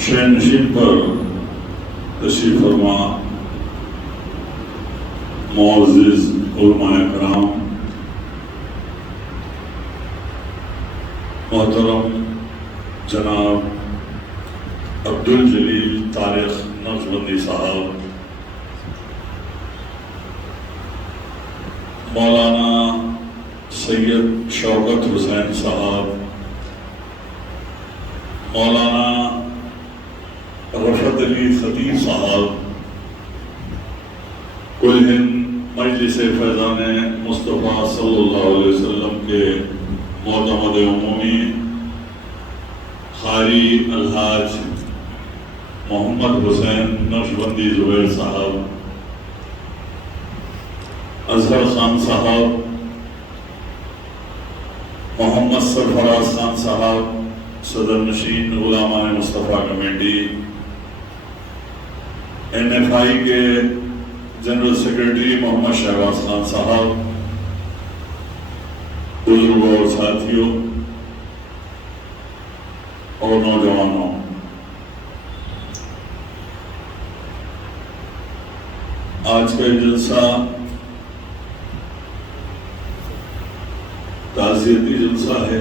شین نشین پر تشریف فرما معزز علماء کرام، محترم جناب عبدالجلیل طارق نقشبندی صاحب، مولانا سید شوکت حسین صاحب، مولانا رفعت علی خطیب صاحب، کل ہند مجلس فیضان مصطفیٰ صلی اللہ علیہ وسلم کے معتمد عمومی قاری الحاج محمد حسین نقشبندی زبیر صاحب، اظہر خان صاحب، محمد سرفراز خان صاحب، صدر نشین علماء مصطفیٰ کمیٹی، این ایف آئی کے جنرل سیکرٹری محمد شہباز خان صاحب، بزرگوں اور ساتھیوں اور نوجوانوں، آج کا جلسہ تعزیتی جلسہ ہے۔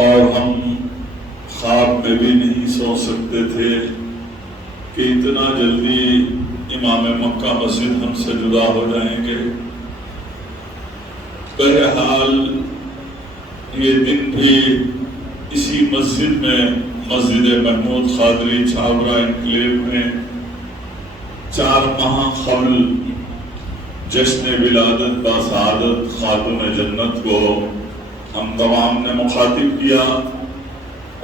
اور ہم خواب میں بھی نہیں سوچ سکتے تھے کہ اتنا جلدی امام مکہ مسجد ہم سے جدا ہو جائیں گے۔ بہرحال یہ دن بھی اسی مسجد میں، مسجد محمود قادری چھاورا انکلیو میں 4 ماہ قبل جشن ولادت باسعادت خاتون جنت کو ہم تمام نے مخاطب کیا،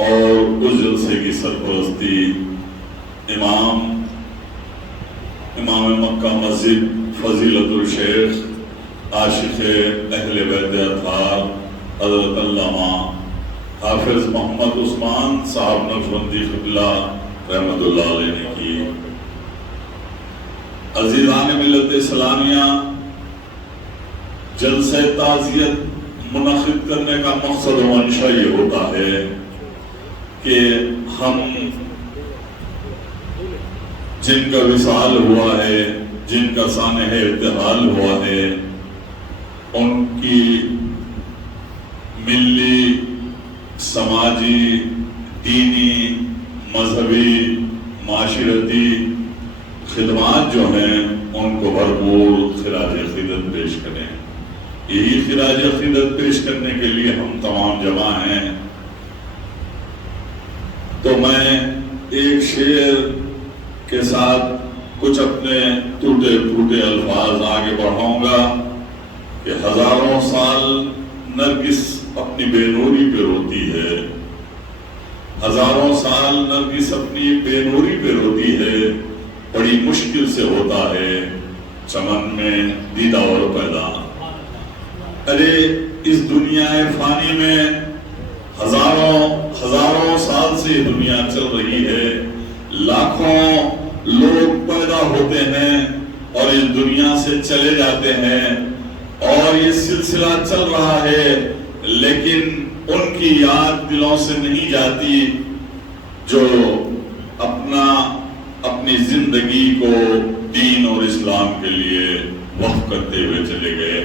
اور اس جلسے کی سرپرستی امام مکہ مسجد فضیلت الشیخ عاشق اہل بیت اطہار حضرت علامہ حافظ محمد عثمان صاحب نقشبندی قبلہ رحمۃ اللہ علیہ نے کی۔ عزیزان ملت اسلامیہ، جلسہ تعزیت منعقد کرنے کا مقصد و منشا یہ ہوتا ہے کہ ہم جن کا وصال ہوا ہے، جن کا سانحہ ارتحال ہوا ہے، ان کی ملی، سماجی، دینی، مذہبی، معاشرتی خدمات جو ہیں ان کو بھرپور خراج عقیدت پیش کریں۔ یہی خراج عقیدت پیش کرنے کے لیے ہم تمام جمع ہیں۔ تو میں ایک شعر کے ساتھ کچھ اپنے ٹوٹے پھوٹے الفاظ آگے بڑھاؤں گا کہ ہزاروں سال نرگس اپنی بے نوری پہ روتی ہے، ہزاروں سال نرگس اپنی بے نوری پہ روتی ہے، بڑی مشکل سے ہوتا ہے چمن میں دیدہ اور پیدا۔ ارے اس دنیا فانی میں ہزاروں سال سے دنیا چل رہی ہے، لاکھوں لوگ پیدا ہوتے ہیں اور اس دنیا سے چلے جاتے ہیں، اور یہ سلسلہ چل رہا ہے، لیکن ان کی یاد دلوں سے نہیں جاتی جو اپنی زندگی کو دین اور اسلام کے لیے وقف کرتے ہوئے چلے گئے۔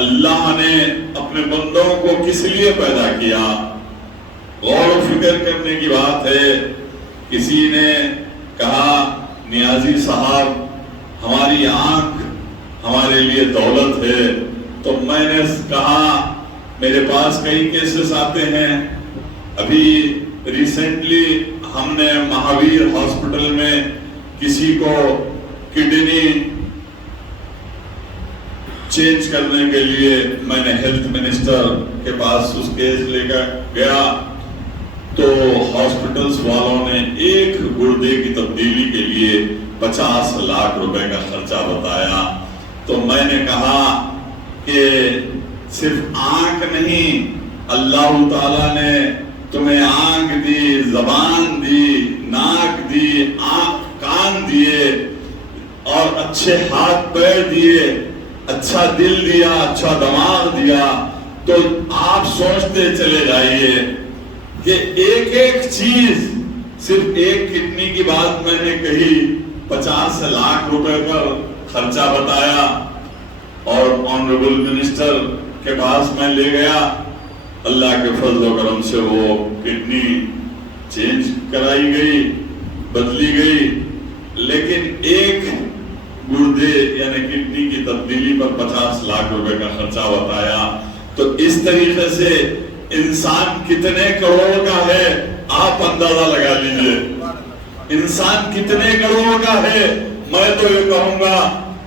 اللہ نے اپنے بندوں کو کس لیے پیدا کیا؟ غور و فکر کرنے کی بات ہے۔ کسی نے کہا نیازی صاحب ہماری آنکھ ہمارے لیے دولت ہے، تو میں نے کہا میرے پاس کئی کیسز آتے ہیں۔ ابھی ریسنٹلی ہم نے مہاویر ہاسپٹل میں کسی کو کڈنی چینج کرنے کے لیے میں نے ہیلتھ منسٹر کے پاس اس کیس لے کر گیا، تو ہاسپٹلز والوں نے ایک گردے کی تبدیلی کے لیے 50 لاکھ روپے کا خرچہ بتایا۔ تو میں نے کہا کہ صرف آنکھ نہیں، اللہ تعالیٰ نے تمہیں آنکھ دی، زبان دی، ناک دی، کان دیے، اور اچھے ہاتھ پیر دیے، اچھا دل دیا، اچھا دماغ دیا، تو آپ سوچتے چلے جائیے کہ ایک ایک چیز، صرف ایک کڈنی کی بات میں نے کہی، 50 لاکھ روپے پر خرچہ بتایا اور آنریبل منسٹر کے پاس میں لے گیا، اللہ کے فضل و کرم سے وہ کڈنی چینج کرائی گئی، بدلی گئی، لیکن ایک گردے یعنی کڈنی کی تبدیلی پر 50 لاکھ روپے کا خرچہ بتایا۔ تو اس طریقے سے انسان کتنے کروڑ کا ہے آپ اندازہ لگا لیجئے، انسان کتنے کروڑ کا ہے۔ میں تو یہ کہوں گا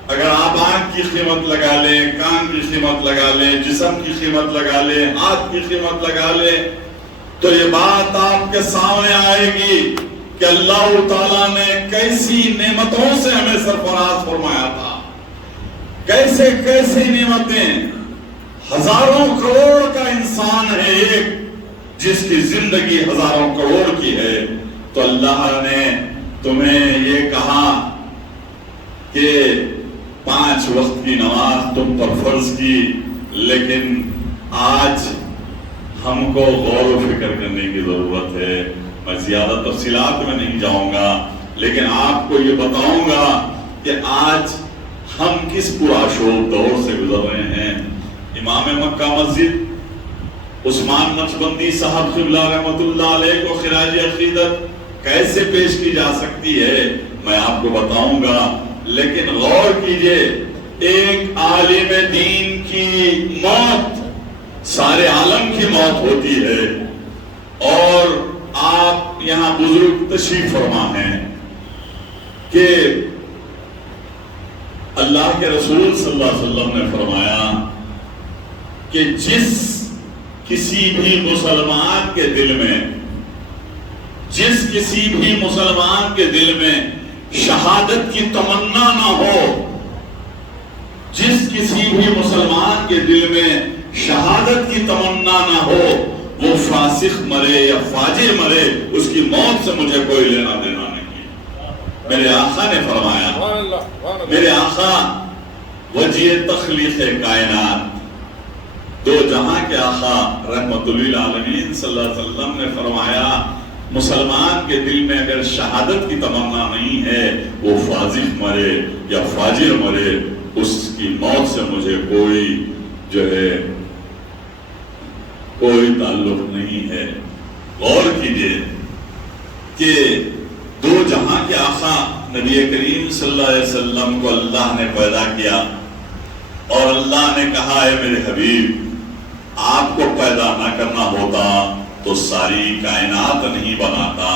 اگر آپ آنکھ کی قیمت لگا لیں، کان کی قیمت لگا لیں، جسم کی قیمت لگا لیں، ہاتھ کی قیمت لگا لیں، تو یہ بات آپ کے سامنے آئے گی کہ اللہ تعالیٰ نے کیسی نعمتوں سے ہمیں سرفراز فرمایا تھا، کیسے کیسی نعمتیں۔ ہزاروں کروڑ کا انسان ہے ایک، جس کی زندگی ہزاروں کروڑ کی ہے، تو اللہ نے تمہیں یہ کہا کہ 5 وقت کی نماز تم پر فرض کی، لیکن آج ہم کو غور و فکر کرنے کی ضرورت ہے۔ میں زیادہ تفصیلات میں نہیں جاؤں گا، لیکن آپ کو یہ بتاؤں گا کہ آج ہم کس پرآشوب دور سے گزر رہے ہیں۔ امام مکہ مسجد عثمان نقشبندی صاحب قبلہ رحمۃ اللہ علیہ کو خراج عقیدت کیسے پیش کی جا سکتی ہے میں آپ کو بتاؤں گا، لیکن غور کیجئے، ایک عالم دین کی موت سارے عالم کی موت ہوتی ہے، اور آپ یہاں بزرگ تشریف فرما ہیں کہ اللہ کے رسول صلی اللہ علیہ وسلم نے فرمایا کہ جس کسی بھی مسلمان کے دل میں، جس کسی بھی مسلمان کے دل میں شہادت کی تمنا نہ ہو، جس کسی بھی مسلمان کے دل میں شہادت کی تمنا نہ ہو، وہ فاسق مرے یا فاجر مرے، اس کی موت سے مجھے کوئی لینا دینا نہیں۔ میرے آقا نے فرمایا، میرے آقا وجہ تخلیق کائنات، دو جہاں کے آقا رحمت للعالمین صلی اللہ علیہ وسلم نے فرمایا مسلمان کے دل میں اگر شہادت کی تمنا نہیں ہے، وہ فاسق مرے یا فاجر مرے، اس کی موت سے مجھے کوئی جو ہے کوئی تعلق نہیں ہے۔ غور کیجئے کہ دو جہاں کے آقا نبی کریم صلی اللہ علیہ وسلم کو اللہ نے پیدا کیا، اور اللہ نے کہا ہے میرے حبیب آپ کو پیدا نہ کرنا ہوتا تو ساری کائنات نہیں بناتا،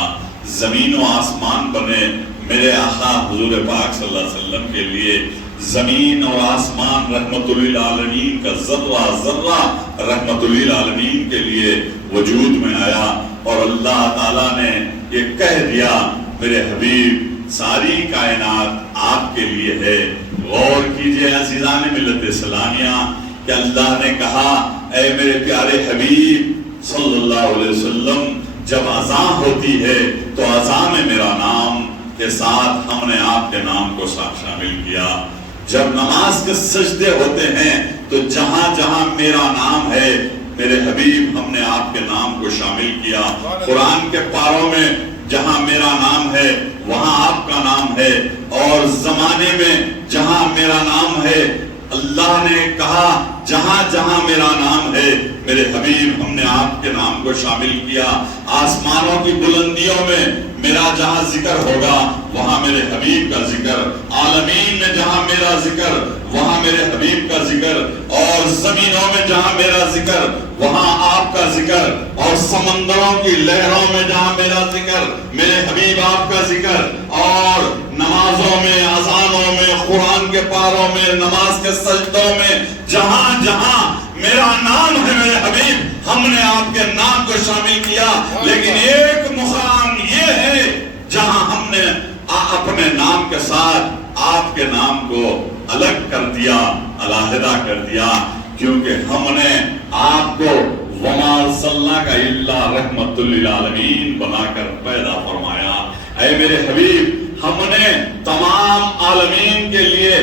زمین و آسمان بنے۔ میرے آقا حضور پاک صلی اللہ علیہ وسلم کے لیے زمین اور آسمان رحمت للعالمین کا ذرہ ذرہ رحمت للعالمین کے لیے وجود میں آیا، اور اللہ تعالیٰ نے یہ کہہ دیا میرے حبیب ساری کائنات آپ کے لیے ہے۔ غور کیجئے عزیزان ملت اسلامیہ کہ اللہ نے کہا اے میرے پیارے حبیب صلی اللہ علیہ وسلم، جب اذان ہوتی ہے تو اذان میں میرا نام کے ساتھ ہم نے آپ کے نام کو شامل کیا، جب نماز کے سجدے ہوتے ہیں تو جہاں جہاں میرا نام ہے میرے حبیب ہم نے آپ کے نام کو شامل کیا، قرآن کے پاروں میں جہاں میرا نام ہے وہاں آپ کا نام ہے، اور زمانے میں جہاں میرا نام ہے اللہ نے کہا جہاں جہاں میرا نام ہے میرے حبیب ہم نے آپ کے نام کو شامل کیا، آسمانوں کی بلندیوں میں میرا جہاں ذکر ہوگا وہاں میرے حبیب کا ذکر، عالمین میں جہاں میرا ذکر وہاں میرے حبیب کا ذکر، اور زمینوں میں جہاں میرا ذکر وہاں آپ کا ذکر، اور سمندروں کی لہروں میں جہاں میرا ذکر میرے حبیب آپ کا ذکر، اور نمازوں میں، اذانوں میں، قرآن کے پاروں میں، نماز کے سجدوں میں جہاں جہاں میرا نام ہے میرے حبیب ہم نے آپ کے نام کو شامل کیا، لیکن ایک مقام یہ ہے جہاں ہم نے اپنے نام کے ساتھ آپ کے نام کو الگ کر دیا، علیحدہ کر دیا، کیونکہ ہم نے آپ کو وما ارسلناک الا رحمت للعالمین بنا کر پیدا فرمایا۔ اے میرے حبیب ہم نے تمام عالمین کے لیے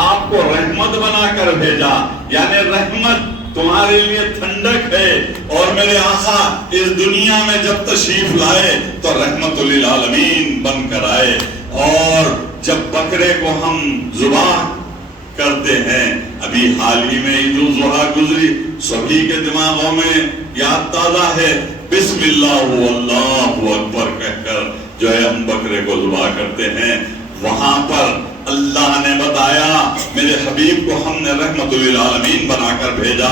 آپ کو رحمت بنا کر بھیجا، یعنی رحمت تو تمہارے لیے ٹھنڈک ہے، اور میرے آقا اس دنیا میں جب تشریف لائے تو رحمت للعالمین بن کر آئے، اور جب بکرے کو ہم ذبح کرتے ہیں، ابھی حال ہی میں عید الاضحیٰ گزری، سبھی کے دماغوں میں یاد تازہ ہے، بسم اللہ واللہ اکبر کہہ کر جو ہے ہم بکرے کو ذبح کرتے ہیں۔ وہاں پر اللہ نے بتایا میرے حبیب کو ہم نے رحمت للعالمین بنا کر بھیجا،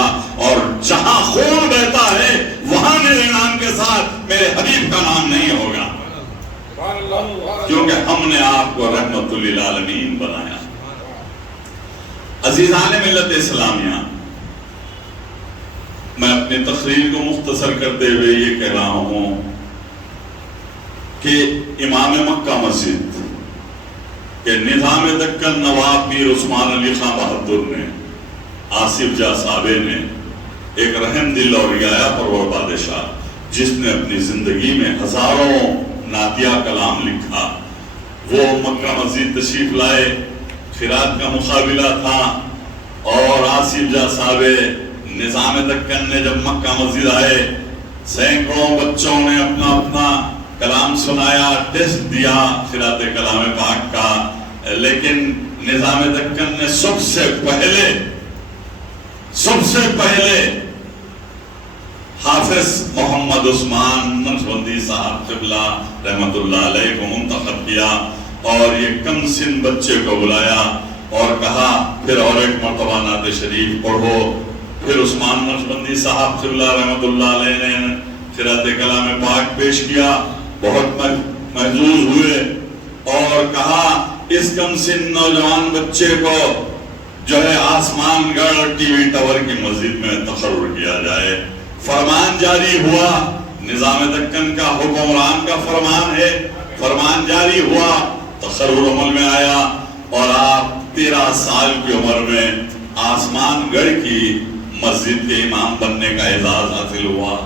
اور جہاں خون بہتا ہے وہاں میرے نام کے ساتھ میرے حبیب کا نام نہیں ہوگا، کیونکہ ہم نے آپ کو رحمت للعالمین بنایا۔ عزیزان ملت اسلامیہ، میں اپنی تقریر کو مختصر کرتے ہوئے یہ کہہ رہا ہوں کہ امام مکہ مسجد کہ نظام دکن نواب میر عثمان علی خان بہادر نے، آصف جاہ صابے نے، ایک رحم دل اور رعایا پرور بادشاہ جس نے اپنی زندگی میں ہزاروں نعتیہ کلام لکھا، وہ مکہ مسجد تشریف لائے، خیرات کا مقابلہ تھا، اور آصف جاہ صابے نظام دکن نے جب مکہ مسجد آئے، سینکڑوں بچوں نے اپنا اپنا کلام سنایا، ٹیسٹ دیا خیرات کلام پاک کا، لیکن نظام دکن نے سب سے پہلے حافظ محمد عثمان نقشبندی صاحب قبلہ رحمت اللہ علیہ کو منتخب کیا، اور یہ کم سن بچے کو بلایا اور کہا پھر اور ایک مرتبہ نعت شریف پڑھو۔ پھر عثمان نقشبندی صاحب قبلہ رحمت اللہ علیہ نے خیرات کلام پاک پیش کیا، بہت محظوظ ہوئے، اور کہا اس کم سن نوجوان بچے کو جو ہے آسمان گڑھ ٹی وی ٹاور کی مسجد میں تقرر کیا جائے۔ فرمان جاری ہوا، نظام دکن کا حکمران کا فرمان ہے، فرمان جاری ہوا، تقرر عمل میں آیا، اور آپ 13 سال کی عمر میں آسمان گڑھ کی مسجد کے امام بننے کا اعزاز حاصل ہوا۔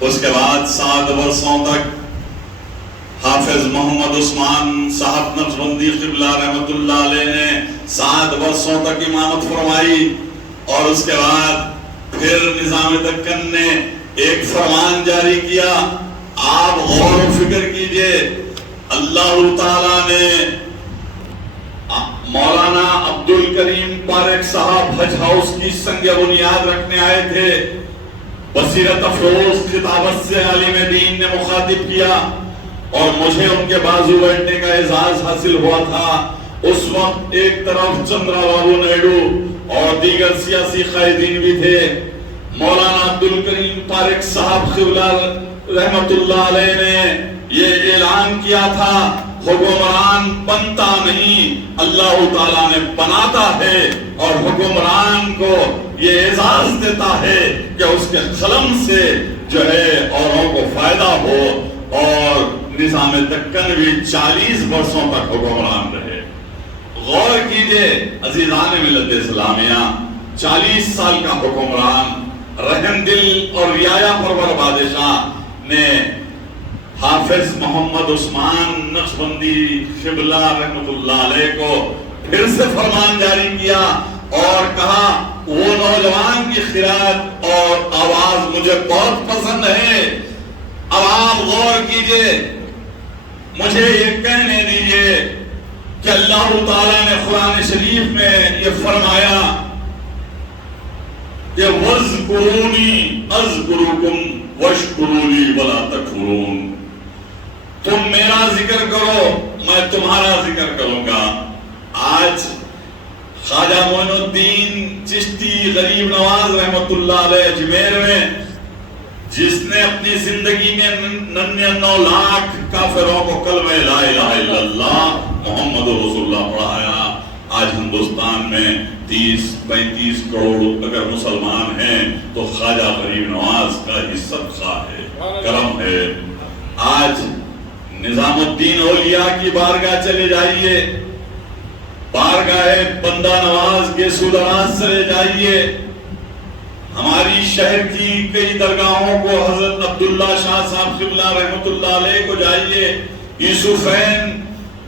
اس کے بعد 7 برسوں تک حافظ محمد عثمان صاحب نقشبندی قبلہ رحمت اللہ علیہ نے 7 برسوں تک امامت فرمائی، اور اس کے بعد پھر نظام دکن نے ایک فرمان جاری کیا۔ آپ غور و فکر کیجئے، اللہ تعالیٰ نے مولانا عبدالکریم پارک صاحب حج ہاؤس کی سنگ بنیاد رکھنے آئے تھے، بصیرت افروز خطابت سے عالم دین نے مخاطب کیا، اور مجھے ان کے بازو بیٹھنے کا اعزاز حاصل ہوا تھا۔ اس وقت ایک طرف چندرا بابو نائیڈو اور دیگر سیاسی قائدین بھی تھے۔ مولانا عبدالکریم پارک صاحب قبلہ رحمت اللہ علیہ نے یہ اعلان کیا تھا، حکمران بنتا نہیں، اللہ تعالیٰ نے بناتا ہے، اور حکمران کو یہ اعزاز دیتا ہے کہ اس کے قلم سے جو ہے اوروں کو فائدہ ہو، اور نظام دکن بھی 40 برسوں تک حکمران رہے۔ غور کیجئے عزیزان ملت اسلامیہ، 40 سال کا حکمران، رحم دل اور رعایا پرور بادشاہ نے حافظ محمد عثمان نقشبندی قبلہ رحمت اللہ علیہ کو پھر سے فرمان جاری کیا، اور کہا وہ نوجوان کی خیرات اور آواز مجھے بہت پسند ہے۔ اب آپ غور کیجئے، مجھے یہ کہنے دیجئے کہ اللہ تعالیٰ نے قرآن شریف میں یہ فرمایا کہ وَاذْكُرُونِي أَذْكُرُكُمْ وَاشْكُرُوا لِي وَلَا تَكْفُرُونَ، تم میرا ذکر کرو میں تمہارا ذکر کروں گا۔ آج خواجہ معین الدین چشتی غریب نواز رحمت اللہ علیہ اجمیر میں، جس نے اپنی زندگی میں 99 لاکھ کافروں کو کلمہ لا الہ الا اللہ محمد رسول اللہ پڑھایا، آج ہندوستان میں 30-35 کروڑ اگر مسلمان ہیں تو خواجہ غریب نواز کا ہی صدقہ ہے، کرم ہے۔ آج نظام الدین اولیاء کی بارگاہ چلے جائیے، بارگاہ بندہ نواز کے سودراز چلے جائیے، ہماری شہر کی کئی درگاہوں کو، حضرت عبداللہ شاہ صاحب قبلہ رحمت اللہ علیہ کو جائیے، یوسفین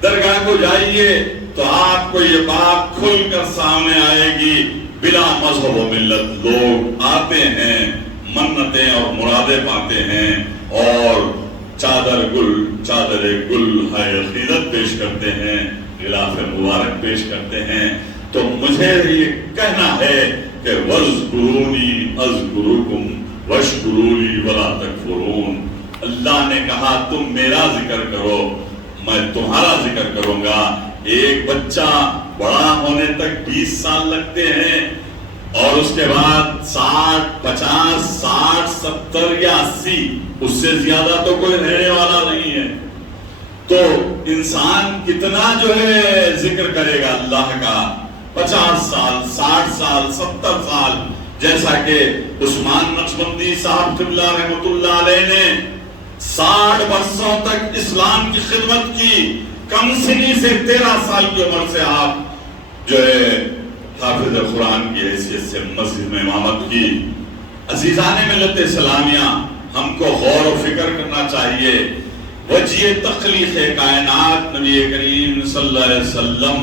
درگاہ کو جائیے، تو آپ کو یہ بات کھل کر سامنے آئے گی بلا مذہب و ملت لوگ آتے ہیں، منتیں اور مرادیں پاتے ہیں اور چادر گل ہے عقیدت پیش کرتے ہیں، غلاف مبارک پیش کرتے ہیں۔ تو مجھے یہ کہنا ہے کہ وَاذْكُرُونِي أَذْكُرُكُمْ وَاشْكُرُوا لِي وَلَا تَكْفُرُونَ۔ اللہ نے کہا تم میرا ذکر کرو، میں تمہارا ذکر کروں گا۔ ایک بچہ بڑا ہونے تک 20 سال لگتے ہیں اور اس کے بعد 60 50 60 70 یا 80، اس سے زیادہ تو کوئی رہنے والا نہیں ہے۔ تو انسان کتنا جو ہے ذکر کرے گا اللہ کا؟ 50 سال 60 سال 70 سال، جیسا کہ عثمان نقشبندی صاحب قبلہ رحمۃ اللہ علیہ نے 60 برسوں تک اسلام کی خدمت کی، کم سنی سے 13 سال کی عمر سے آپ جو ہے حافظ قرآن کی حیثیت سے مسجد میں امامت کی۔ عزیزان ملت اسلامیہ، ہم کو غور و فکر کرنا چاہیے۔ وجہ تخلیق کائنات نبی کریم صلی اللہ علیہ وسلم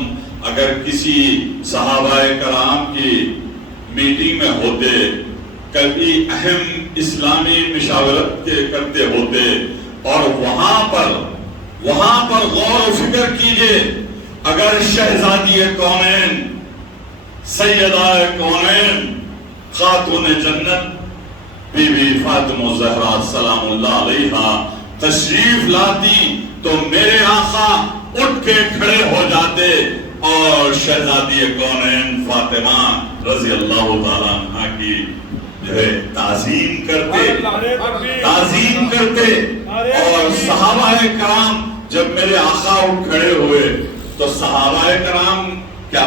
اگر کسی صحابہ کرام کی میٹنگ میں ہوتے، کبھی اہم اسلامی مشاورت کرتے ہوتے، اور وہاں پر غور و فکر کیجئے، اگر شہزادی کونین سیدہ کونین خاتون جنت بی بی فاطمہ الزہرا سلام اللہ علیہا تشریف لاتی تو میرے آقا اٹھ کے کھڑے ہو جاتے اور شہزادی کونین فاطمہ رضی اللہ تعالیٰ عنہ کی جو ہے تعظیم کرتے اور صحابہ کرام جب میرے آقا اٹھ کھڑے ہوئے تو صحابہ کرام کیا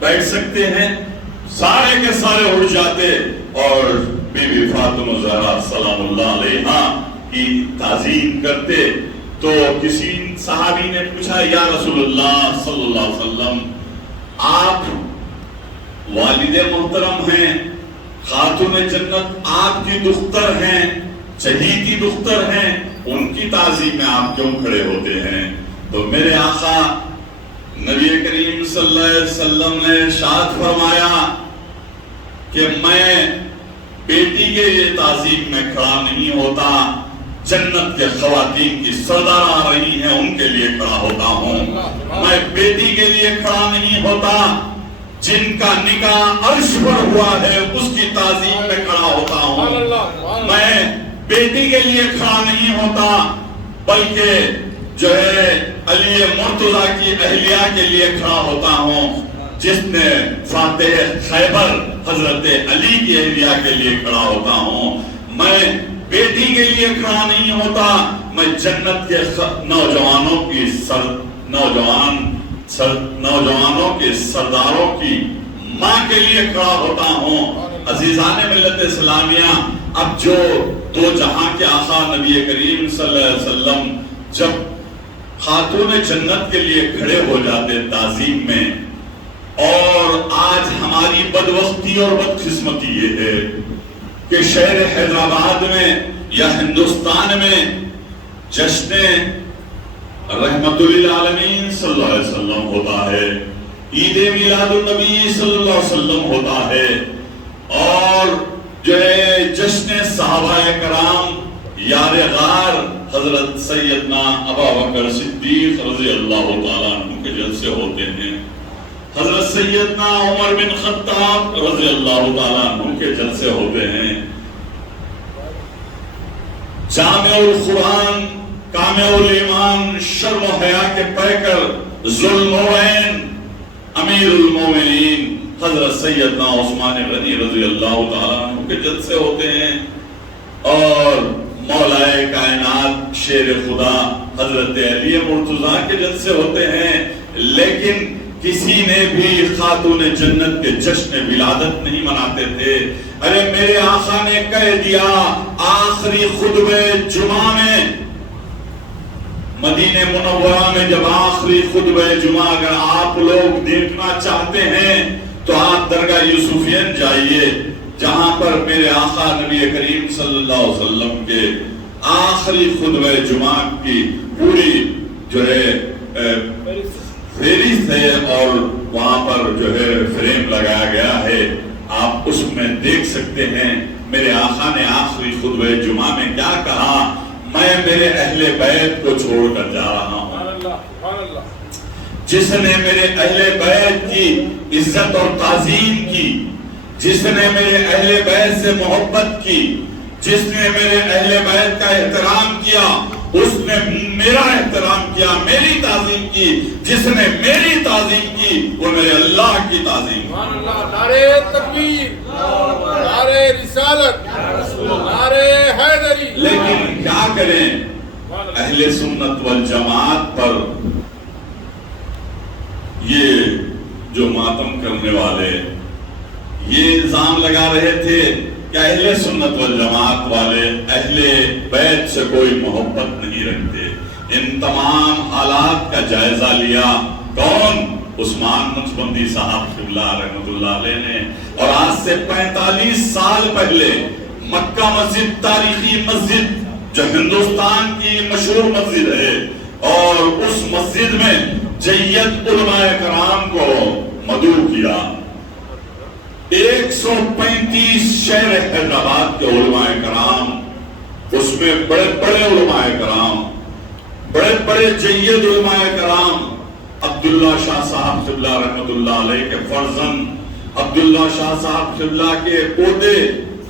بیٹھ سکتے ہیں؟ سارے کے سارے اٹھ جاتے اور بی بی فاطمہ الزہرا سلام اللہ علیہا کی تعظیم کرتے۔ تو کسی صحابی نے پوچھا یا رسول اللہ صلی اللہ علیہ وسلم، آپ والد محترم ہیں، خاتون جنت آپ کی دختر ہیں، چہیتی دختر ہیں، ان کی تعظیم میں آپ کیوں کھڑے ہوتے ہیں؟ تو میرے آقا نبی کریم صلی اللہ علیہ وسلم نے ارشاد فرمایا کہ میں بیٹی کے لیے تعظیم میں کھڑا نہیں ہوتا، جنت کے خواتین کی سردار آ رہی ہیں ان کے لیے کھڑا ہوتا ہوں۔ میں بیٹی کے لیے کھڑا نہیں ہوتا، جن کا نکاح عرش پر ہوا ہے اس کی تعظیم میں کھڑا ہوتا ہوں۔ میں بیٹی کے لیے کھڑا نہیں ہوتا، بلکہ جو ہے علی مرتضیٰ کی اہلیہ کے لیے کھڑا ہوتا ہوں، جس نے فاتح خیبر حضرت علی کی اہلیہ کے لیے کھڑا ہوتا ہوں۔ میں بیٹی کے لیے کھڑا نہیں ہوتا، میں جنت کے نوجوانوں کے سرداروں کی ماں کے لیے کھڑا ہوتا ہوں۔ عزیزان ملت اسلامیہ، اب جو دو جہاں کے آقا نبی کریم صلی اللہ علیہ وسلم جب خاتون جنت کے لیے کھڑے ہو جاتے تعظیم میں، اور آج ہماری بدبختی اور بدقسمتی یہ ہے کہ شہر حیدرآباد میں یا ہندوستان میں جشن رحمت للعالمین صلی اللہ علیہ وسلم ہوتا ہے، عید میلاد النبی صلی اللہ علیہ وسلم ہوتا ہے، اور جو ہے جشن صحابہ کرام یار غار حضرت سیدنا ابوبکر صدیق رضی اللہ تعالیٰ عنہ کے جلسے ہوتے ہیں، حضرت سیدنا عمر بن خطاب رضی اللہ تعالیٰ عنہ کے جلسے ہوتے ہیں، جامع القرآن کامع الایمان شرم و حیا کے پیکر ذوالنورین امیر المومنین حضرت سیدنا عثمان غنی رضی اللہ تعالیٰ عنہ کے جلسے ہوتے ہیں، اور مولائے کائنات شیر خدا حضرت علی مرتضیٰ کے جلسے ہوتے ہیں، لیکن کسی نے بھی خاتون جنت کے جشن ولادت نہیں مناتے تھے۔ ارے میرے آقا نے کہہ دیا آخری خطبہ جمعہ میں، مدینہ منورہ میں جب آخری خطبہ جمعہ اگر آپ لوگ دیکھنا چاہتے ہیں تو آپ درگاہ یوسفین جائیے، جہاں پر میرے آقا نبی کریم صلی اللہ علیہ وسلم کے آخری خطبہ جمعہ کی پوری جو ہے فہرست ہے اور وہاں پر جو ہے فریم لگایا گیا ہے، آپ اس میں دیکھ سکتے ہیں میرے آقا نے آخری خطبہ جمعہ میں کیا کہا، میں میرے اہل بیت کو چھوڑ کر جا رہا ہوں۔ جس نے میرے اہل بیت کی عزت اور تعظیم کی، جس نے میرے اہل بیت سے محبت کی، جس نے میرے اہل بیت کا احترام کیا، اس نے میرا احترام کیا، میری تعظیم کی۔ جس نے میری تعظیم کی وہ میرے اللہ کی تعظیم۔ نعرے تکبیر، نعرے رسالت، نعرے حیدری۔ لیکن کیا کریں، اہل سنت والجماعت پر یہ جو ماتم کرنے والے یہ الزام لگا رہے تھے کہ اہل سنت والجماعت والے اہل بیت سے کوئی محبت نہیں رکھتے۔ ان تمام حالات کا جائزہ لیا کون؟ عثمان نقشبندی صاحب قبلہ رحمۃ اللہ علیہ نے، اور آج سے 45 سال پہلے مکہ مسجد، تاریخی مسجد جو ہندوستان کی مشہور مسجد ہے، اور اس مسجد میں جید علماء کرام کو مدعو کیا۔ 135 شہر حیدرآباد کے علماء کرام، اس میں بڑے بڑے علماء کرام، بڑے بڑے جید علماء کرام، عبداللہ شاہ صاحب قبلہ رحمۃ اللہ علیہ کے فرزند، عبداللہ شاہ صاحب قبلہ کے پوتے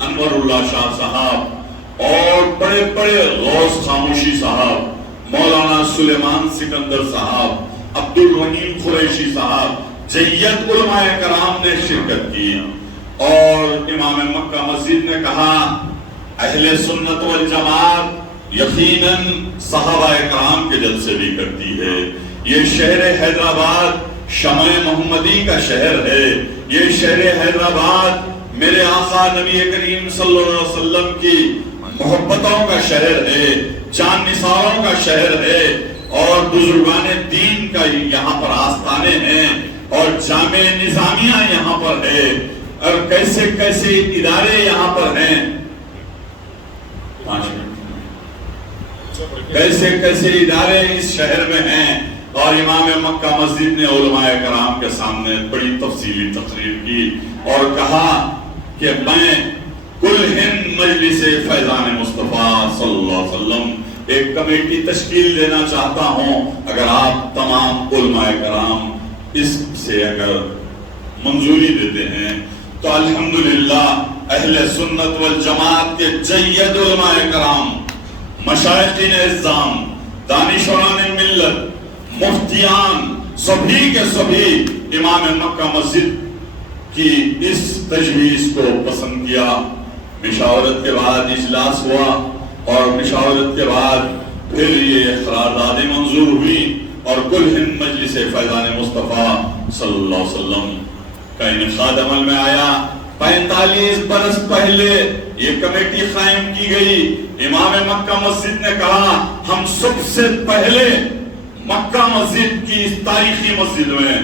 انور اللہ شاہ صاحب، اور بڑے بڑے غوث خاموشی صاحب، مولانا سلیمان سکندر صاحب، عبد الرحیم قریشی صاحب، جید علماء کرام نے شرکت کی۔ اور امام مکہ مسجد نے کہا اہل سنت والجماعت یقیناً صحابہ کرام کے جلسے بھی کرتی ہے۔ یہ شہر حیدرآباد شمع محمدی کا شہر ہے، یہ شہر حیدرآباد میرے آقا نبی کریم صلی اللہ علیہ وسلم کی محبتوں کا شہر ہے، جان نثاروں کا شہر ہے، اور بزرگان دین کا یہاں پر آستانے ہیں، اور جامع نظامیہ یہاں پر ہے، اور کیسے کیسے ادارے یہاں پر ہیں، کیسے کیسے ادارے اس شہر میں ہیں۔ اور امام مکہ مسجد نے علماء کرام کے سامنے بڑی تفصیلی تقریر کی اور کہا کہ میں کل ہند مجلس فیضان مصطفیٰ صلی اللہ علیہ وسلم ایک کمیٹی تشکیل دینا چاہتا ہوں، اگر آپ تمام علماء کرام اس سے اگر منظوری دیتے ہیں تو الحمدللہ اہل سنت والجماعت کے جید علماء کرام، مشائخین اعظام، دانشوران ملت، مفتیان، سبھی کے سبھی امام مکہ مسجد کی اس تجویز کو پسند کیا۔ مشاورت کے بعد اجلاس ہوا، اور مشاورت کے بعد پھر یہ قراردادیں منظور ہوئی، اور کل ہند مجلس فیضان مصطفیٰ صلی اللہ علیہ وسلم کا انعقاد عمل میں آیا۔ 45 برس پہلے یہ کمیٹی قائم کی گئی۔ امام مکہ مسجد نے کہا ہم سب سے پہلے مکہ مسجد کی اس تاریخی مسجد میں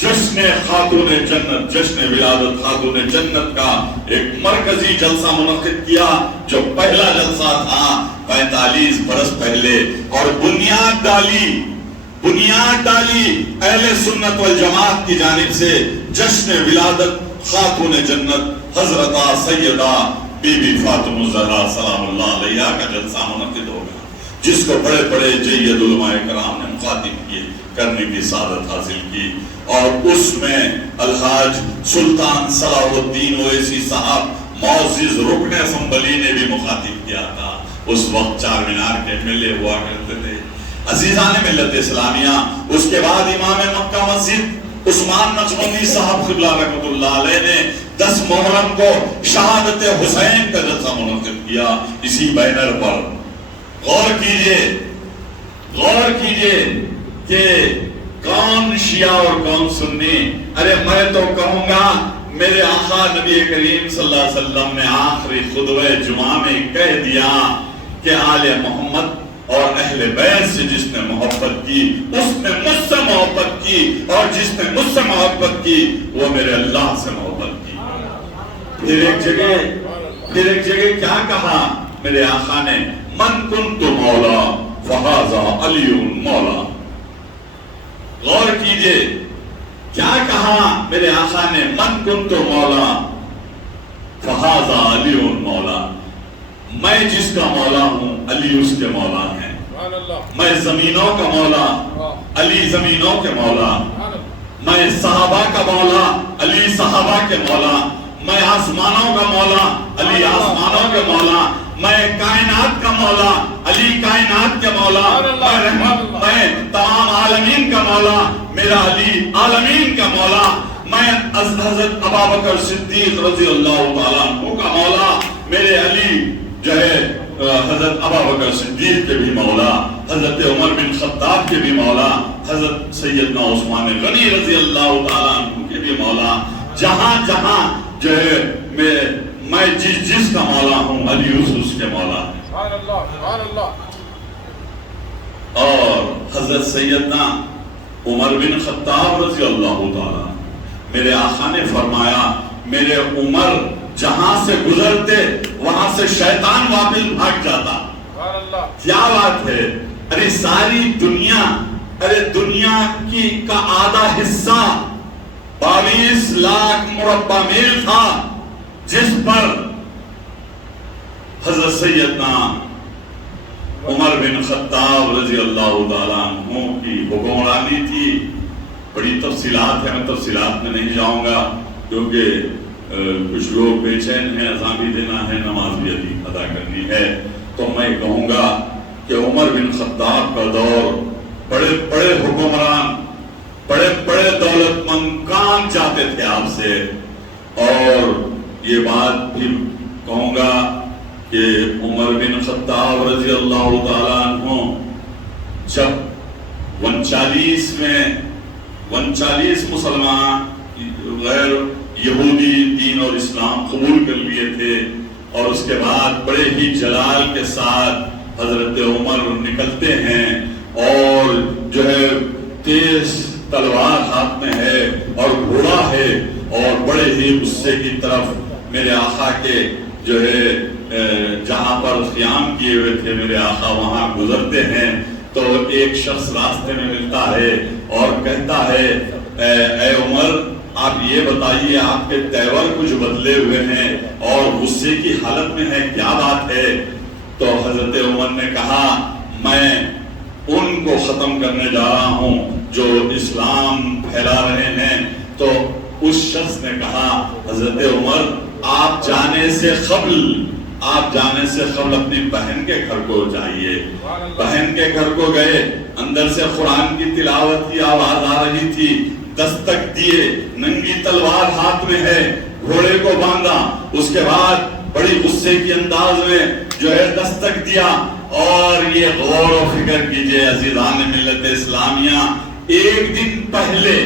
جشن خاتون جنت، جشن ولادت خاتون جنت کا ایک مرکزی جلسہ منعقد کیا، جو پہلا جلسہ تھا 45 برس پہلے، اور بنیاد ڈالی اہل سنت والجماعت کی جانب سے جشن ولادت خاتون جنت حضرت سیدہ بی بی فاطمہ الزہرا سلام اللہ علیہا کا جلسہ منعقد ہو گیا، جس کو بڑے بڑے جید علماء کرام نے مخاطب کرنے کی سعادت حاصل کی۔ اور اس میں الحاج سلطان صلاح الدین اویسی صاحب معزز رکن اسمبلی نے بھی مخاطب کیا تھا۔ اس وقت چار مینار کے ملے ہوا کرتے تھے۔ عزیزان ملت اسلامیہ، اس کے بعد امام مکہ مسجد عثمان نقشبندی صاحب قبلہ رحمۃ اللہ علیہ نے 10 محرم کو شہادت حسین کا جلسہ منعقد کیا اسی بینر پر۔ غور کیجئے کہ کون شیعہ اور کون سنی۔ ارے میں تو کہوں گا میرے آقا نبی کریم صلی اللہ علیہ وسلم نے آخری خطبہ جمعہ میں کہہ دیا کہ آل محمد اور اہل بیت سے جس نے محبت کی اس نے مجھ سے محبت کی، اور جس نے مجھ سے محبت کی وہ میرے اللہ سے محبت کی۔ پھر ایک جگہ کیا کہا میرے آقا نے، من کنت مولا فہذا علی مولا۔ غور کیجئے کیا کہا میرے آقا نے، من کنت مولا فہذا علی مولا، میں جس کا مولا ہوں علی اس کے مولا ہیں، میں زمینوں کا مولا علی زمینوں کے مولا، میں صحابہ کا مولا علی صحابہ کے مولا، میں آسمانوں کا مولا علی آسمانوں کے مولا، میں کائنات کا مولا علی کائنات کے مولا، میں تمام عالمین کا مولا میرا علی عالمین کا مولا، میں حضرت ابوبکر صدیق رضی اللہ تعالیٰ عنہ کا مولا، میرے علی جو ہے حضرت ابوبکر صدیق کے بھی مولا، حضرت عمر بن خطاب کے بھی مولا، حضرت سیدنا عثمان غنی رضی اللہ تعالیٰ عنہ کے بھی مولا، جہاں جہاں جو ہے میں جس کا مولا ہوں علی اس کے مولا ہے۔ اور حضرت سیدنا عمر بن خطاب رضی اللہ تعالیٰ میرے آقا نے فرمایا میرے عمر جہاں سے گزرتے وہاں سے شیطان واپس بھاگ جاتا۔ کیا بات ہے، ارے ساری دنیا، ارے دنیا کی کا آدھا حصہ 22 لاکھ مربع میل تھا جس پر حضرت سیدنا عمر بن خطاب رضی اللہ تعالیٰ عنہ کی حکمرانی تھی۔ بڑی تفصیلات ہیں، میں تفصیلات میں نہیں جاؤں گا کیونکہ کچھ لوگ بے چین ہیں، اذان بھی دینا ہے، نماز بھی ادا کرنی ہے، تو میں کہوں گا کہ عمر بن خطاب کا دور بڑے بڑے حکمران، بڑے بڑے دولت مند کام چاہتے تھے آپ سے۔ اور یہ بات بھی کہوں گا کہ عمر بن خطاب رضی اللہ تعالیٰ عنہ جب 39 مسلمان غیر یہودی دین اور اسلام قبول کر لیے تھے، اور اس کے بعد بڑے ہی جلال کے ساتھ حضرت عمر نکلتے ہیں اور جو ہے تیز تلوار ہاتھ میں ہے اور گھوڑا ہے، اور بڑے ہی غصے کی طرف میرے آقا کے جو ہے جہاں پر قیام کیے ہوئے تھے میرے آقا وہاں گزرتے ہیں، تو ایک شخص راستے میں ملتا ہے اور کہتا ہے اے عمر آپ یہ بتائیے آپ کے تیور کچھ بدلے ہوئے ہیں اور غصے کی حالت میں ہے، کیا بات ہے؟ تو حضرت عمر نے کہا میں ان کو ختم کرنے جا رہا ہوں جو اسلام پھیلا رہے ہیں۔ تو اس شخص نے کہا حضرت عمر آپ جانے سے قبل اپنی بہن کے گھر کو جائیے۔ بہن کے گھر کو گئے، اندر سے قرآن کی تلاوت کی آواز آ رہی تھی، دستک دیے، ننگی تلوار ہاتھ میں ہے، گھوڑے کو باندھا، اس کے بعد بڑی غصے کی انداز میں جو ہے دستک دیا۔ اور یہ غور و فکر کیجئے عزیزان ملت اسلامیہ، ایک دن پہلے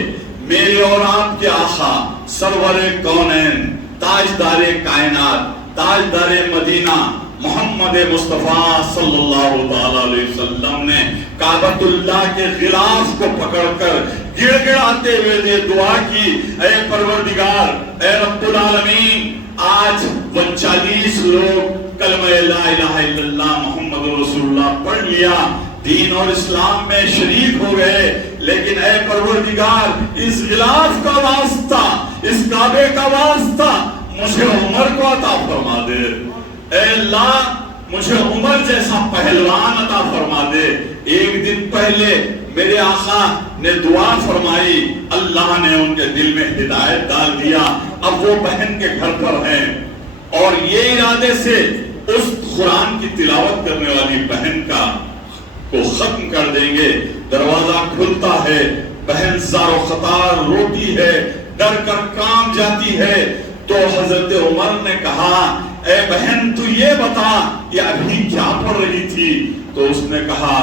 میرے اور آپ کے آقا سرور کونین، تاجدار کائنات، تاجدار مدینہ محمد مصطفیٰ صلی اللہ علیہ وسلم نے کعبۃ اللہ کے غلاف کو پکڑ کر گڑ گڑاتے ہوئے یہ دعا کی، اے پروردگار، اے رب العالمین، آج 39 لوگ کلمہ لا الہ الا اللہ محمد رسول اللہ پڑھ لیا، دین اور اسلام میں شریک ہو گئے، لیکن اے پروردگار اس غلاف کا واسطہ، اس کعبے کا واسطہ مجھے عمر کو عطا فرما دے، اے اللہ مجھے عمر جیسا پہلوان عطا فرما دے۔ ایک دن پہلے میرے آقا نے دعا فرمائی، اللہ نے ان کے دل میں ہدایت ڈال دیا، اب وہ بہن کے گھر پر ہیں اور یہ ارادے سے اس قرآن کی تلاوت کرنے والی بہن کو ختم کر دیں گے۔ دروازہ کھلتا ہے، بہن زار و خطار روتی ہے، ڈر کر کام جاتی ہے، تو حضرت عمر نے کہا اے بہن تو یہ بتا یہ ابھی کیا پڑھ رہی تھی؟ تو اس نے کہا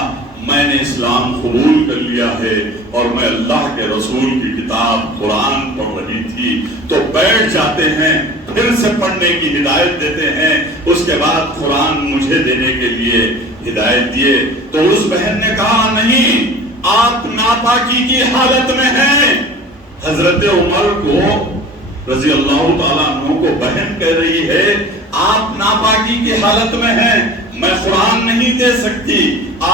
میں نے اسلام قبول کر لیا ہے اور میں اللہ کے رسول کی کتاب قرآن پڑھ رہی تھی۔ تو بیٹھ جاتے ہیں، پھر سے پڑھنے کی ہدایت دیتے ہیں، اس کے بعد قرآن مجھے دینے کے لیے ہدایت دیے۔ تو اس بہن نے کہا نہیں، آپ ناپاکی کی حالت میں ہیں۔ حضرت عمر کو رضی اللہ تعالیٰ عنہ کو بہن کہہ رہی ہے آپ ناپاکی کی حالت میں ہیں، میں قرآن نہیں دے سکتی،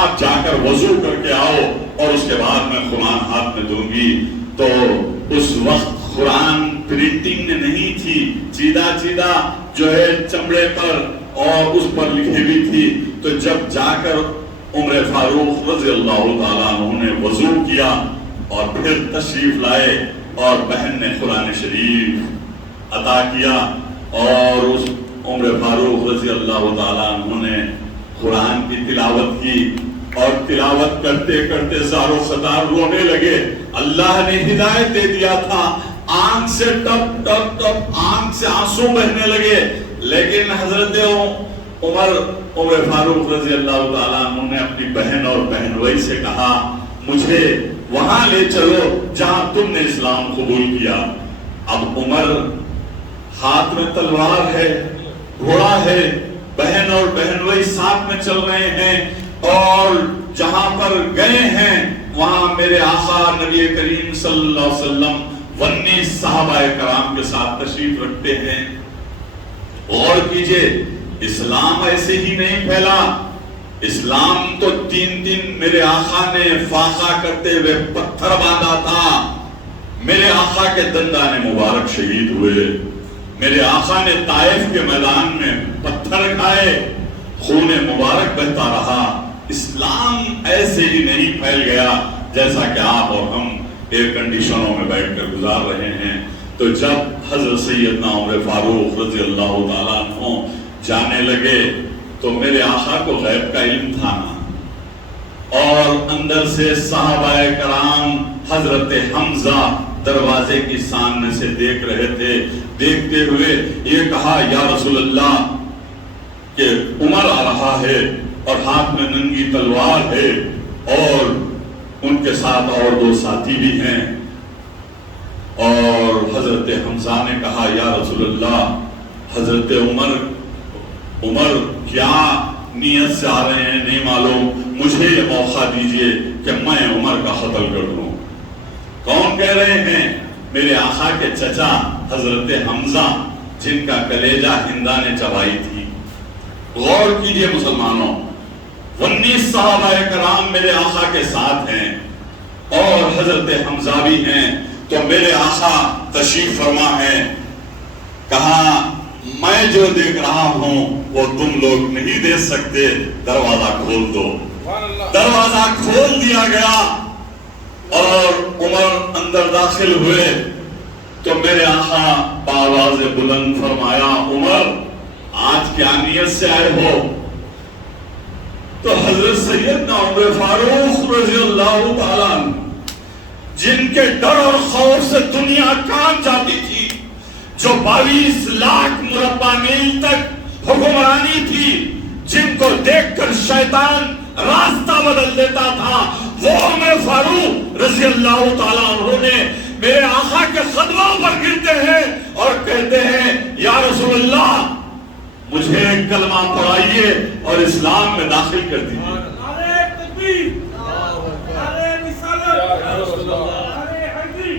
آپ جا کر وضو کر کے آؤ اور اس کے بعد میں قرآن ہاتھ میں دوں گی. تو اس وقت قرآن پرنٹنگ میں نہیں تھی, چیدہ جو ہے چمڑے پر اور اس پر لکھی ہوئی تھی. تو جب جا کر عمر فاروق رضی اللہ تعالیٰ عنہ نے وضو کیا اور پھر تشریف لائے اور بہن نے قرآن شریف عطا کیا اور اس عمر فاروق رضی اللہ تعالیٰ عنہ نے قرآن کی تلاوت کی اور تلاوت کرتے کرتے زار و خطار رونے لگے. اللہ نے ہدایت دے دیا تھا, آنکھ سے ٹپ ٹپ ٹپ آنکھ سے آنسو بہنے لگے, لیکن حضرت عمر فاروق رضی اللہ تعالیٰ عنہ نے اپنی بہن اور بہنوئی سے کہا مجھے وہاں لے چلو جہاں تم نے اسلام قبول کیا. اب عمر ہاتھ میں تلوار ہے, گھوڑا ہے, بہن اور بہنوئی ساتھ میں چل رہے ہیں اور جہاں پر گئے ہیں وہاں میرے آقا نبی کریم صلی اللہ علیہ وسلم 19 صحابہ کرام کے ساتھ تشریف رکھتے ہیں. غور کیجئے, اسلام ایسے ہی نہیں پھیلا, اسلام تو 3 دن میرے آقا نے فاقہ کرتے ہوئے پتھر باندھا تھا. میرے آقا کے دندان مبارک شہید ہوئے, میرے آقا نے طائف کے میدان میں پتھر کھائے, خون مبارک بہتا رہا. اسلام ایسے ہی نہیں پھیل گیا جیسا کہ آپ اور ہم ایئر کنڈیشنوں میں بیٹھ کر گزار رہے ہیں. تو جب حضرت سیدنا عمر فاروق رضی اللہ تعالیٰ عنہ جانے لگے تو میرے آقا کو غیب کا علم تھا نا, اور اندر سے صحابہ کرام حضرت حمزہ دروازے کی سامنے سے دیکھ رہے تھے. دیکھتے ہوئے یہ کہا یا رسول اللہ کہ عمر آ رہا ہے اور ہاتھ میں ننگی تلوار ہے اور ان کے ساتھ اور 2 ساتھی بھی ہیں. اور حضرت حمزہ نے کہا یا رسول اللہ, حضرت عمر کیا نیت سے آ رہے ہیں نہیں معلوم, مجھے یہ موقع دیجئے کہ میں عمر کا قتل کر دوں. کون کہہ رہے ہیں؟ میرے آقا کے چچا حضرت حمزہ جن کا کلیجہ ہندا نے چبائی تھی. غور کیجئے مسلمانوں, 19 صحابہ کرام میرے آقا کے ساتھ ہیں اور حضرت حمزہ بھی ہیں. تو میرے آقا تشریف فرما ہے, کہا میں جو دیکھ رہا ہوں وہ تم لوگ نہیں دیکھ سکتے, دروازہ کھول دو. دروازہ کھول دیا گیا اور عمر اندر داخل ہوئے. تو میرے آقا بآواز بلند فرمایا عمر آج کیا نیت سے آئے ہو؟ تو حضرت سیدنا عمر فاروق رضی اللہ تعالیٰ عنہ جن کے ڈر اور خوف سے دنیا کام جاتی تھی, جو 22 لاکھ مربع میل تک حکمرانی تھی, جن کو دیکھ کر شیطان راستہ بدل دیتا تھا, وہ عمر فاروق رضی اللہ تعالیٰ عنہ نے میرے آقا کے قدموں پر گرتے ہیں اور کہتے ہیں یا رسول اللہ مجھے کلمہ پڑھائیے اور اسلام میں داخل کر دیجیے. نعرہ تکبیر, نعرہ رسالت, نعرہ حیدری.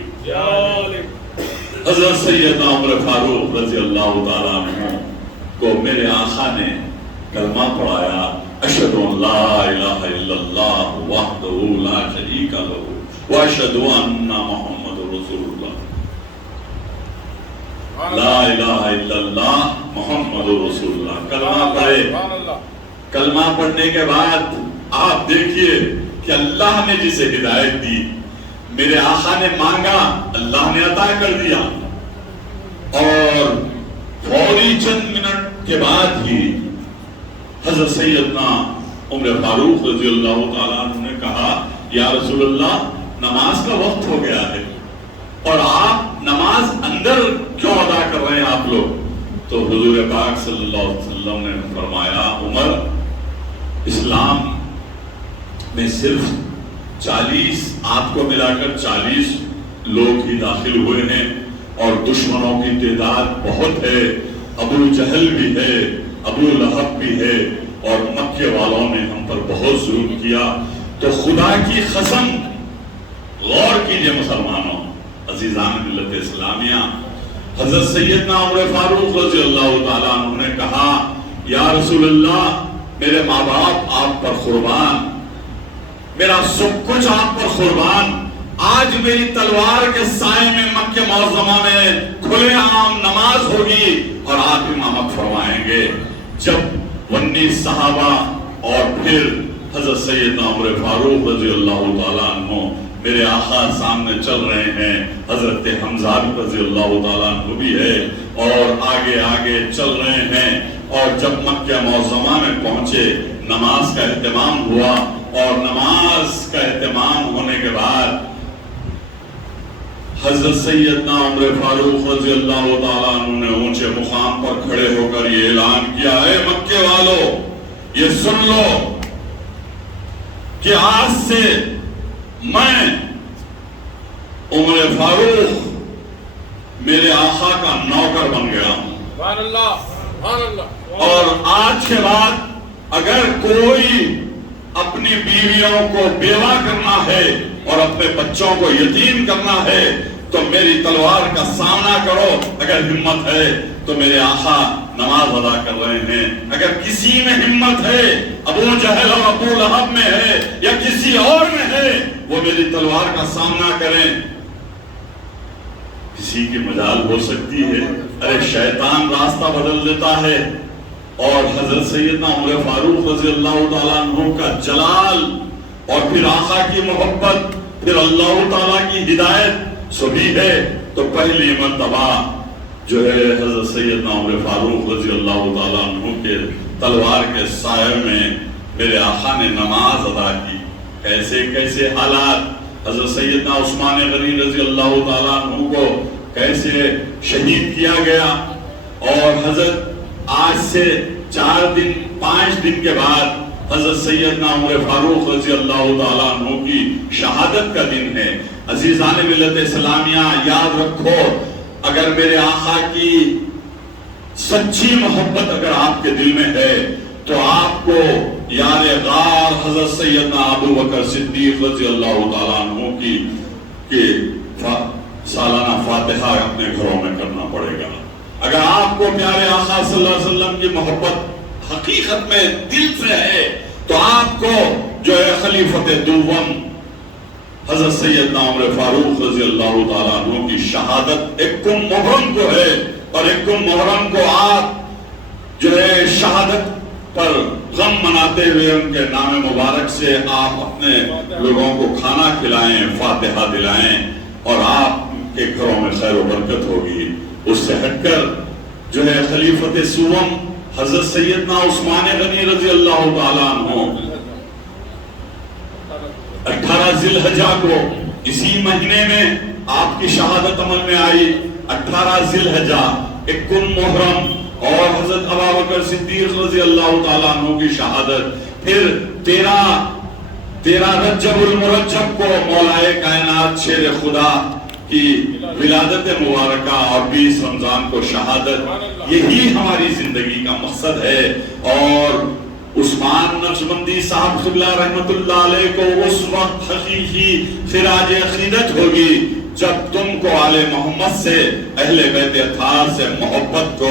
حضرت سیدنا عمر فاروق رضی اللہ تعالیٰ عنہ کو میرے آقا نے کلمہ پڑھایا, اشہد ان لا الہ الا اللہ وحدہ لا شریک لہ واشہد ان محمد رسول اللہ. لا الہ الا اللہ محمد رسول اللہ. کلمہ پڑھے. کلمہ پڑھنے کے بعد آپ دیکھیے کہ اللہ نے جسے ہدایت دی, میرے آقا نے مانگا, اللہ نے عطا کر دیا, اور فوری چند منٹ کے بعد ہی حضرت سیدنا عمر فاروق رضی اللہ تعالیٰ عنہ نے کہا یا رسول اللہ نماز کا وقت ہو گیا ہے اور آپ نماز اندر کیوں ادا کر رہے ہیں آپ لوگ؟ تو حضور پاک صلی اللہ علیہ وسلم نے فرمایا عمر اسلام میں صرف 40 آپ کو ملا کر 40 لوگ ہی داخل ہوئے ہیں اور دشمنوں کی تعداد بہت ہے. ابو جہل بھی ہے, ابو لہب بھی ہے, اور مکے والوں نے ہم پر بہت ظلم کیا. تو خدا کی قسم, غور کیجئے مسلمانوں, عزیزان ملت اسلامیہ, حضرت سیدنا عمر فاروق رضی اللہ تعالیٰ عنہ نے کہا یا رسول اللہ میرے ماں باپ آپ پر قربان, میرا سب کچھ آپ پر قربان. آج میری تلوار کے سائے میں مکہ معظمہ میں کھلے عام نماز ہوگی اور آپ امامت فرمائیں گے. جب 19 صحابہ اور پھر حضرت سیدنا عمر فاروق رضی اللہ تعالیٰ عنہ میرے آقا سامنے چل رہے ہیں, حضرت حمزہ رضی اللہ تعالیٰ عنہ بھی ہے اور آگے آگے چل رہے ہیں. اور جب مکہ معظمہ میں پہنچے نماز کا اہتمام ہوا اور نماز کا اہتمام ہونے کے بعد حضرت سیدنا عمر فاروق رضی اللہ تعالیٰ عنہ نے اونچے مقام پر کھڑے ہو کر یہ اعلان کیا, اے مکے والو یہ سن لو کہ آج سے میں عمر فاروق میرے آقا کا نوکر بن گیا ہوں. سبحان اللہ, سبحان اللہ. اور آج کے بعد اگر کوئی اپنی بیویوں کو بیوہ کرنا ہے اور اپنے بچوں کو یتیم کرنا ہے تو میری تلوار کا سامنا کرو. اگر ہمت ہے تو میرے آقا نماز ادا کر رہے ہیں. اگر کسی میں ہمت ہے, ابو جہل اور ابو لہب میں ہے یا کسی اور میں ہے, وہ میری تلوار کا سامنا کریں. کسی کی مجال ہو سکتی ہے, ارے شیطان راستہ بدل دیتا ہے. اور حضرت سیدنا عمر فاروق رضی اللہ تعالیٰ عنہ کا جلال اور پھر آقا کی محبت, پھر اللہ تعالیٰ کی ہدایت سبھی ہے. تو پہلی مرتبہ جو ہے حضرت سیدنا عمر فاروق رضی اللہ تعالیٰ عنہ کے تلوار کے سائے میں میرے آقا نے نماز ادا کی. کیسے کیسے حالات, حضرت سیدنا عثمان غنی رضی اللہ تعالیٰ عنہ کو کیسے شہید کیا گیا, اور حضرت آج سے 5 دن کے بعد حضرت سیدنا عمر فاروق رضی اللہ تعالیٰ عنہ کی شہادت کا دن ہے. عزیزان ملت اسلامیہ یاد رکھو, اگر میرے آقا کی سچی محبت اگر آپ کے دل میں ہے تو آپ کو یار غار حضرت سیدنا ابو بکر صدیق رضی اللہ تعالیٰ عنہ کی سالانہ فاتحہ اپنے گھروں میں کرنا پڑے گا. اگر آپ کو پیارے آقا صلی اللہ علیہ وسلم کی محبت حقیقت میں دل سے ہے تو آپ کو جو ہے خلیفت دوم حضرت سیدنا عمر فاروق رضی اللہ تعالیٰ عنہ کی شہادت 1 محرم کو ہے, اور 1 محرم کو آپ جو ہے شہادت پر غم مناتے ہوئے ان کے نام مبارک سے آپ اپنے لوگوں کو کھانا کھلائیں, فاتحہ دلائیں, اور آپ کے گھروں میں خیر و برکت ہوگی. اس سے ہٹ کر جو ہے خلیفت سوم حضرت سیدنا عثمان غنی رضی اللہ تعالیٰ عنہ 18 ذی الحجہ کو اسی مہینے میں آپ کی شہادت عمل میں آئی. 18 ذی الحجہ 1 محرم اور حضرت ابوبکر صدیق رضی اللہ تعالیٰ عنہ کی شہادت. پھر 13 رجب المرجب کو مولائے کائنات شیر خدا کی ولادت مبارکہ اور 20 رمضان کو شہادت. یہی ہماری زندگی کا مقصد ہے. اور عثمان نقشبندی صاحب قبلہ رحمت اللہ علیہ کو اس وقت حقیقی خراج عقیدت ہوگی جب تم کو آل محمد سے, اہل بیت اطہار سے محبت کو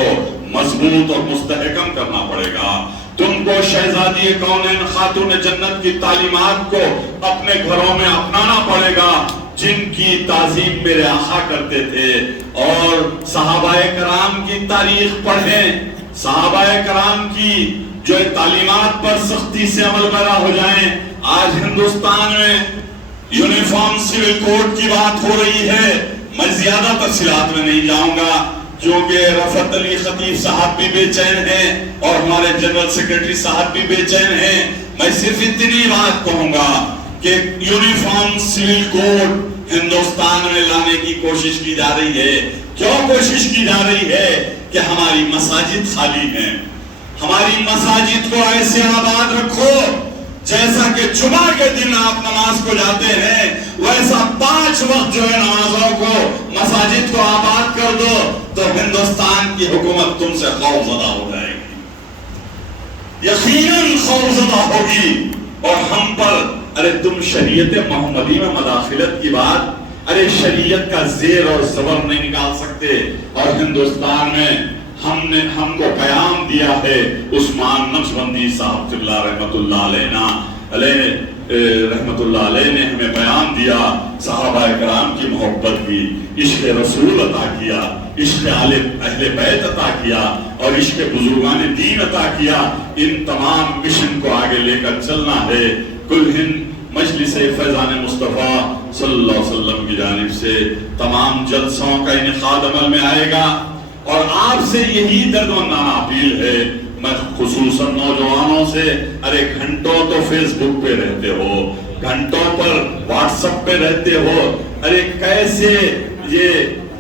مضبوط اور مستحکم کرنا پڑے گا. تم کو شہزادی کونین خاتون جنت کی تعلیمات کو اپنے گھروں میں اپنانا پڑے گا جن کی تعظیم میرے آقا کرتے تھے. اور صحابہ کرام کی تاریخ پڑھیں, صحابہ کرام کی جو تعلیمات پر سختی سے عمل پیرا ہو جائیں. آج ہندوستان میں یونیفارم سول کوڈ کی بات ہو رہی ہے, میں زیادہ تفصیلات میں نہیں جاؤں گا کیونکہ رفعت علی خطیب صاحب بھی بے چین ہیں اور ہمارے جنرل سیکرٹری صاحب بھی بے چین ہیں. میں صرف اتنی بات کہوں گا کہ یونیفارم سول کوڈ ہندوستان میں لانے کی کوشش کی جا رہی ہے. کیوں کوشش کی جا رہی ہے؟ کہ ہماری مساجد خالی ہیں. ہماری مساجد کو ایسے آباد رکھو جیسا کہ جمعہ کے دن آپ نماز کو جاتے ہیں ویسا 5 وقت جو ہے نمازوں کو مساجد کو آباد کر دو تو ہندوستان کی حکومت تم سے خوف زدہ ہو جائے گی, یقیناً خوف زدہ ہوگی. اور ہم پر ارے تم شریعت محمدی میں مداخلت کی بات, ارے شریعت کا زیر اور زبر نہیں نکال سکتے. اور ہندوستان میں ہم کو قیام دیا ہے عثمان نقشبندی صاحب قبلہ رحمت اللہ علیہ رحمت اللہ علیہ نے ہمیں بیان دیا، صحابہ کرام کی محبت کی، عشق رسول عطا کیا، عشق اہل بیت عطا کیا اور عشق بزرگان دین عطا کیا، ان تمام مشن کو آگے لے کر چلنا ہے۔ کل ہند مجلس فیضان مصطفیٰ صلی اللہ علیہ وسلم کی جانب سے تمام جلسوں کا انعقاد عمل میں آئے گا، اور آپ سے یہی دردمندانہ اپیل ہے، میں خصوصاً نوجوانوں سے، ارے گھنٹوں تو فیس بک پہ رہتے ہو، گھنٹوں پر واٹس ایپ پہ رہتے ہو، ارے کیسے یہ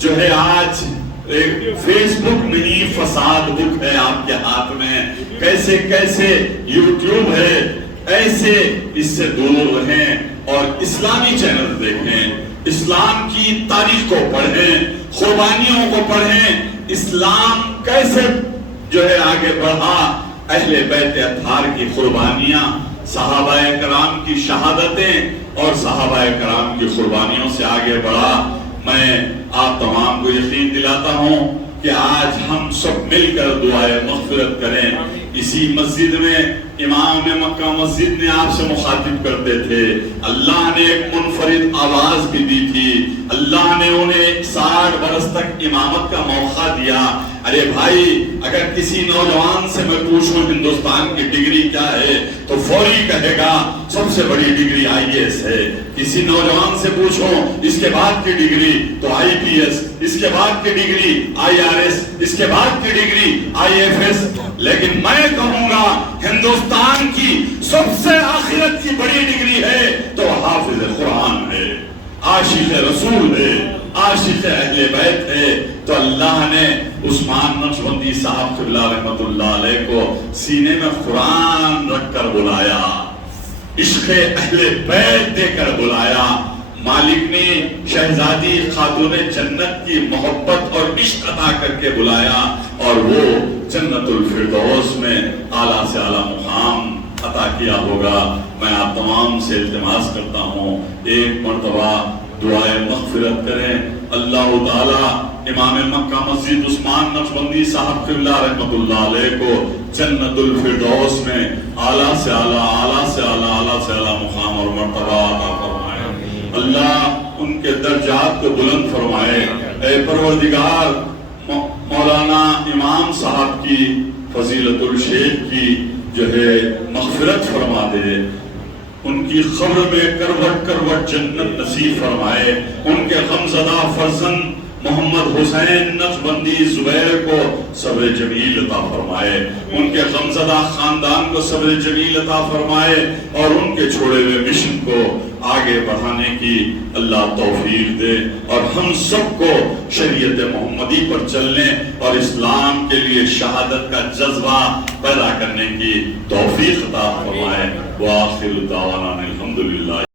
جو ہے آج فیس بک نہیں فساد بک ہے آپ کے ہاتھ میں، کیسے کیسے یوٹیوب ہے، ایسے اس سے دور رہیں اور اسلامی چینل دیکھیں، اسلام کی تاریخ کو پڑھیں، قربانیوں کو پڑھیں، اسلام کیسے جو ہے آگے بڑھا، اہل بیت اطہار کی قربانیاں، صحابہ کرام کی شہادتیں اور صحابہ کرام کی قربانیوں سے آگے بڑھا۔ میں آپ تمام کو یقین دلاتا ہوں کہ آج ہم سب مل کر دعائے مغفرت کریں۔ اسی مسجد میں امام مکہ مسجد نے آپ سے مخاطب کرتے تھے، اللہ نے ایک منفرد آواز بھی دی تھی، اللہ نے انہیں 60 برس تک امامت کا موقع دیا۔ ارے بھائی، اگر کسی نوجوان سے میں پوچھوں ہندوستان کی ڈگری کیا ہے تو فوری کہے گا سب سے بڑی ڈگری IAS ہے۔ کسی نوجوان سے پوچھوں اس کے بعد کی ڈگری تو IPS، اس کے بعد کی ڈگری IRS، اس کے بعد کی ڈگری IFS، لیکن میں کہوں گا ہندوستان کی سب سے آخرت کی بڑی ڈگری ہے تو حافظ قرآن ہے، عاشق رسول ہے، عاشق اہل بیت ہے۔ تو اللہ نے عثمان نقشبندی صاحب قبلہ رحمت اللہ علیہ کو سینے میں قرآن رکھ کر بلایا، عشق اہل بیت دے کر بلایا۔ مالک نے شہزادی خاتون جنت کی محبت اور عشق عطا کر کے بلایا، اور وہ جنت الفردوس میں اعلیٰ سے اعلیٰ مقام عطا کیا ہوگا۔ میں آپ تمام سے التماس کرتا ہوں ایک مرتبہ دعائے مغفرت کریں۔ اللہ تعالیٰ امام مکہ مسجد عثمان نقشبندی صاحب قبلہ رحمت اللہ علیہ کو جنت الفردوس میں اعلیٰ سے اعلیٰ، اعلیٰ سے اعلیٰ، اعلیٰ سے اعلیٰ مقام اور مرتبہ عطا فرمائے۔ اللہ ان کے درجات کو بلند فرمائے۔ اے پروردگار، مولانا امام صاحب کی فضیلت الشیخ کی جو ہے مغفرت فرما دے، ان کی قبر میں کروٹ کروٹ جنت نصیب فرمائے، ان کے غمزدہ فرزند محمد حسین نقشبندی زبیر کو صبر جمیل عطا فرمائے، ان کے غمزدہ خاندان کو صبر جمیل عطا فرمائے، اور ان کے چھوڑے ہوئے مشن کو آگے بڑھانے کی اللہ توفیق دے، اور ہم سب کو شریعت محمدی پر چلنے اور اسلام کے لیے شہادت کا جذبہ پیدا کرنے کی توفیق عطا فرمائے۔ وآخر دعوانا الحمدللہ۔